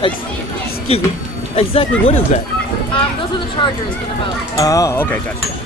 Excuse me. Exactly what is that? Those are the chargers for the boat. Oh, okay, gotcha.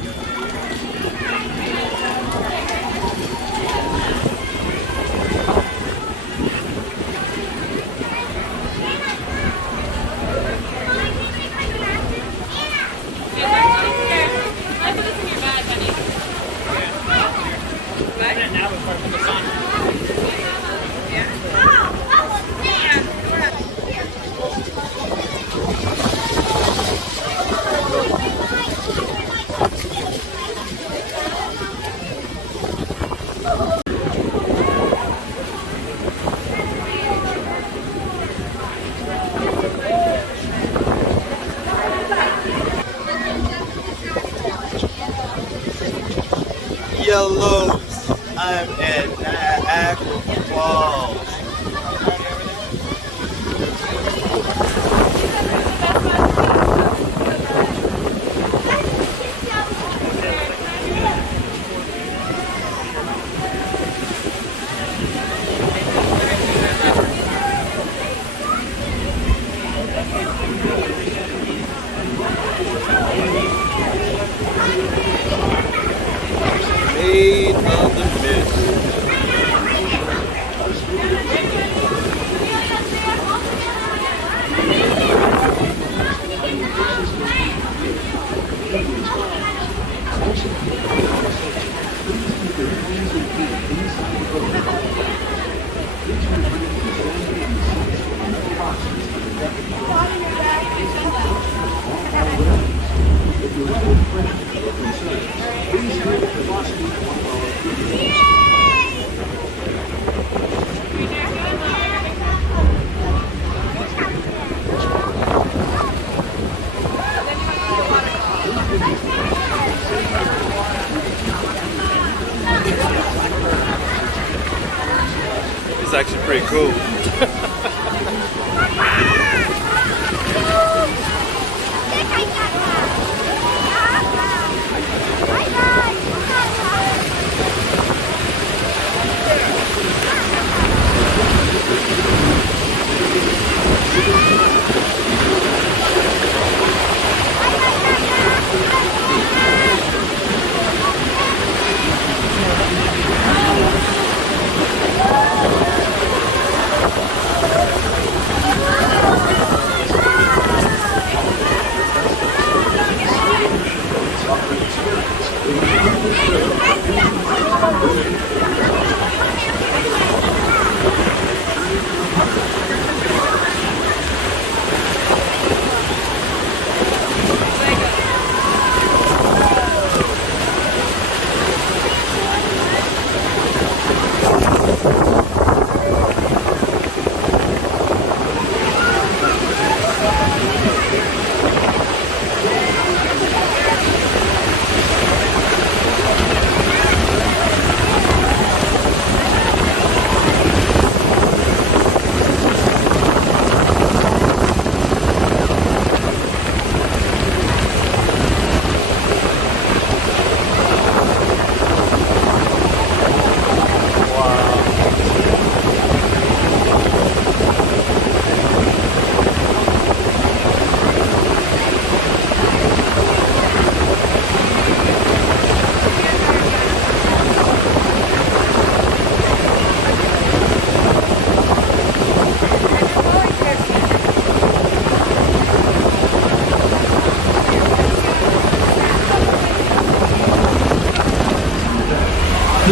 Yellows. I'm at Niagara Falls. Maid of the Mist.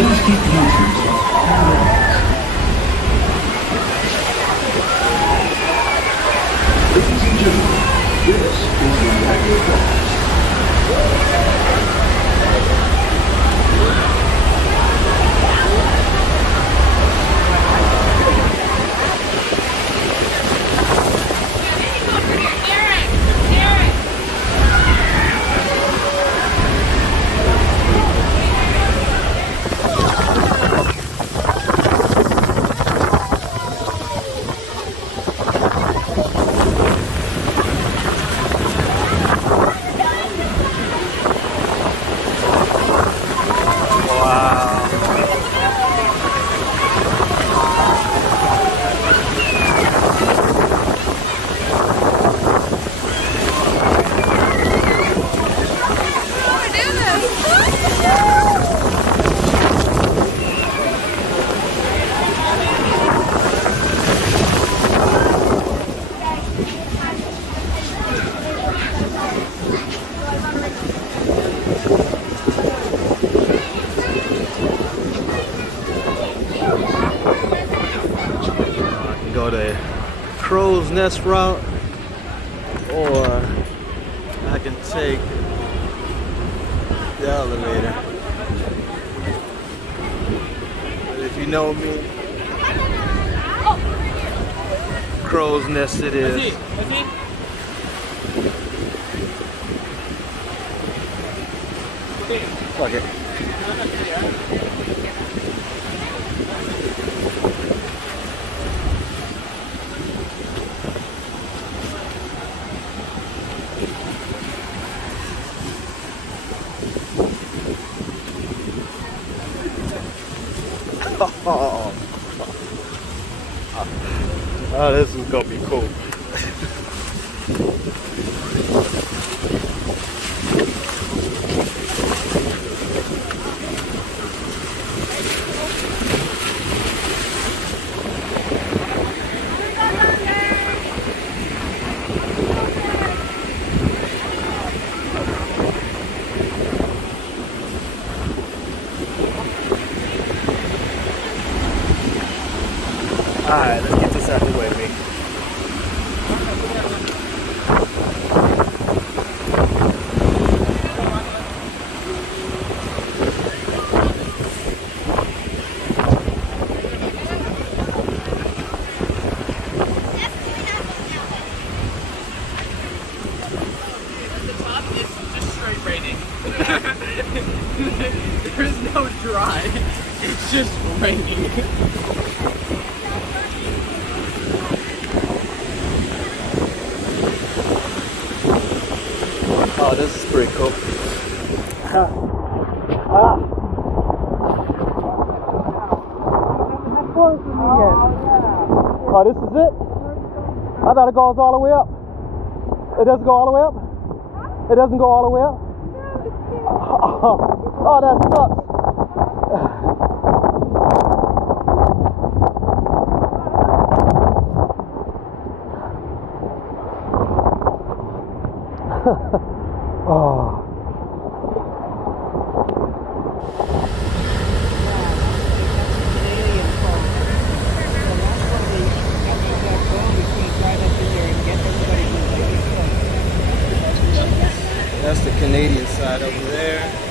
Plastic users. Ladies and gentlemen, this is the Niagara Falls. Go the crow's nest route, or I can take the elevator. But if you know me, crow's nest it is. Fuck it. Oh, this is gonna be cool. Alright, let's get this out of the way, Mick. There's no dry. It's just raining. Oh, this is pretty cool. Oh, this is it? I thought it goes all the way up. It doesn't go all the way up? It doesn't go all the way up? Oh, that sucks. Oh. That's the Canadian side over there.